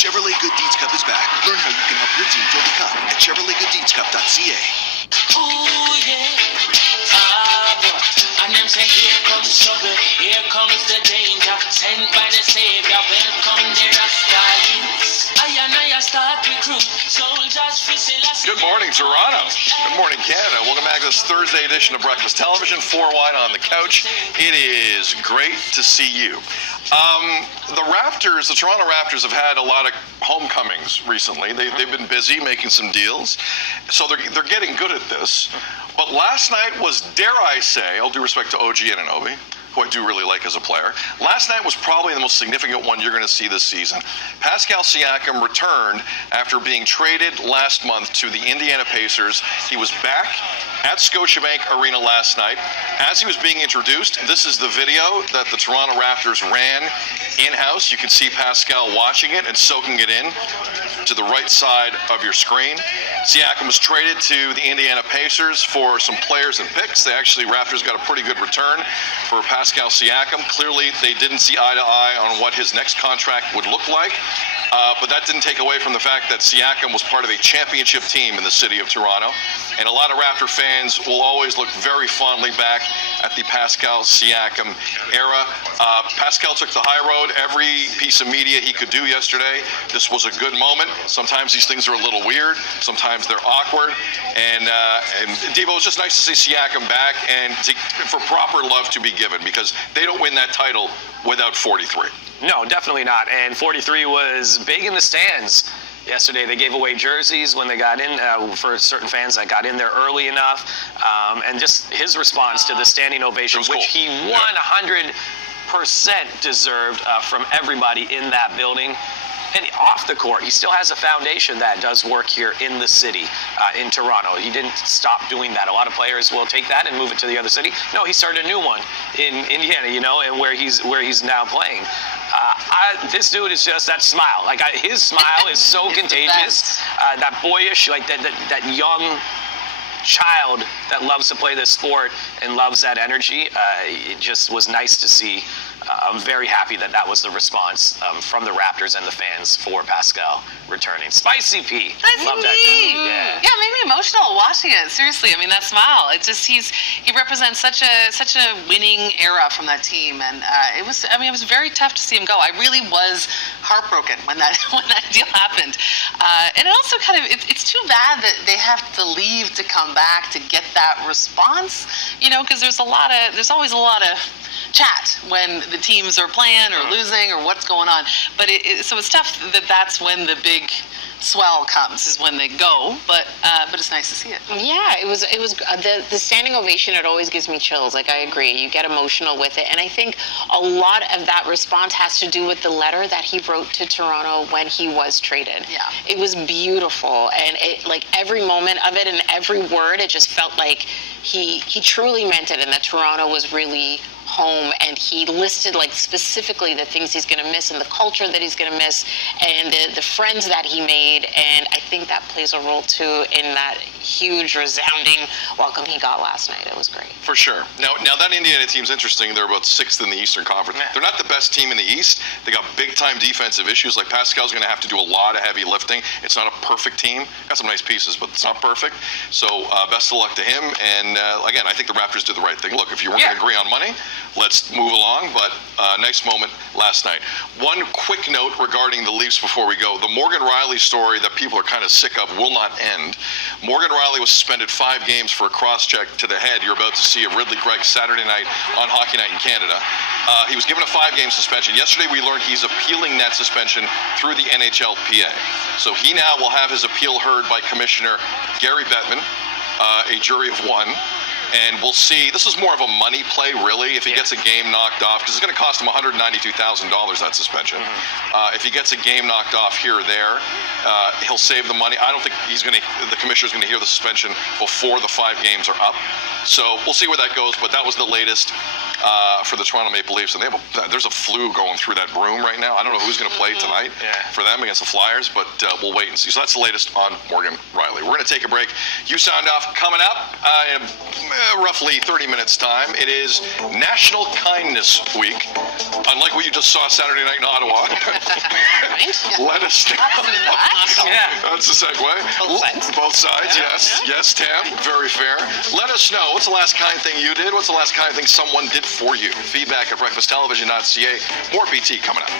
Chevrolet Good Deeds Cup is back. Learn how you can help your team fill the cup at ChevroletGoodDeedsCup.ca. Ooh, yeah. And them say, here comes trouble, here comes the danger. Sent by the Savior, welcome the Rasta youths. I start recruit soldiers for Selassie. Good morning, Toronto. Good morning, Canada. Welcome back to this Thursday edition of Breakfast Television. 4 wide on the couch. It is great to see you. The Toronto Raptors have had a lot of homecomings recently. They've been busy making some deals, so they're getting good at this. But last night was, dare I say, all due respect to OG Anunoby, who I do really like as a player, last night was probably the most significant one you're going to see this season. Pascal Siakam returned after being traded last month to the Indiana Pacers. He was back at Scotiabank Arena last night. As he was being introduced, this is the video that the Toronto Raptors ran in-house. You can see Pascal watching it and soaking it in to the right side of your screen. Siakam was traded to the Indiana Pacers for some players and picks. Raptors got a pretty good return for Pascal Siakam. Clearly, they didn't see eye to eye on what his next contract would look like. But that didn't take away from the fact that Siakam was part of a championship team in the city of Toronto. And a lot of Raptor fans will always look very fondly back at the Pascal Siakam era. Pascal took the high road. Every piece of media he could do yesterday. This was a good moment. Sometimes these things are a little weird. Sometimes they're awkward. And Devo, it was just nice to see Siakam back and for proper love to be given, because they don't win that title without 43. No, definitely not. And 43 was big in the stands yesterday. They gave away jerseys when they got in for certain fans that got in there early enough. And just his response to the standing ovation, which he 100% deserved from everybody in that building. And off the court, he still has a foundation that does work here in the city, in Toronto. He didn't stop doing that. A lot of players will take that and move it to the other city. No, he started a new one in Indiana, and where he's now playing. This dude is just that smile. His smile is so contagious. That boyish, that young child that loves to play this sport and loves that energy. It just was nice to see. I'm very happy that was the response from the Raptors and the fans for Pascal returning. Spicy P. Love that too. Yeah, it made me emotional watching it. Seriously, that smile. It just he represents such a winning era from that team, and it was very tough to see him go. I really was heartbroken when that deal happened, and it also it's too bad that they have to leave to come back to get that response. Because there's always a lot of chat when the teams are playing or losing or what's going on, but so it's tough that's when the big swell comes, is when they go, but it's nice to see it. Yeah, it was the standing ovation. It always gives me chills. I agree, you get emotional with it, and I think a lot of that response has to do with the letter that he wrote to Toronto when he was traded. Yeah, it was beautiful, and every moment of it and every word, it just felt like he truly meant it, and that Toronto was really home, and he listed specifically the things he's going to miss and the culture that he's going to miss and the friends that he made, and I think that plays a role too in that huge resounding welcome he got last night. It was great. For sure. Now that Indiana team's interesting. They're about 6th in the Eastern Conference. They're not the best team in the East. They got big time defensive issues. Pascal's going to have to do a lot of heavy lifting. It's not a perfect team. Got some nice pieces, but it's not perfect. So best of luck to him. And again, I think the Raptors did the right thing. Look, if you weren't going to agree on money, let's move along, but nice moment last night. One quick note regarding the Leafs before we go. The Morgan Riley story that people are kind of sick of will not end. Morgan Riley was suspended 5 games for a cross-check to the head. You're about to see of Ridley Gregg Saturday night on Hockey Night in Canada. He was given a 5-game suspension. Yesterday we learned he's appealing that suspension through the NHLPA. So he now will have his appeal heard by Commissioner Gary Bettman, a jury of 1. And we'll see. This is more of a money play, really, if he gets a game knocked off, because it's going to cost him $192,000, that suspension. If he gets a game knocked off here or there, he'll save the money. I don't think the commissioner's going to hear the suspension before the 5 games are up. So we'll see where that goes, but that was the latest for the Toronto Maple Leafs, and there's a flu going through that room right now. I don't know who's going to play tonight for them against the Flyers, but we'll wait and see. So that's the latest on Morgan Riley. We're going to take a break. You signed off. Coming up in roughly 30 minutes' time, it is National Kindness Week. Unlike what you just saw Saturday night in Ottawa. Let us know. That's the segue. Both sides, yes. Yes, Tam. Very fair. Let us know. What's the last kind thing you did? What's the last kind thing someone did for you? Feedback at breakfasttelevision.ca. More BT coming up.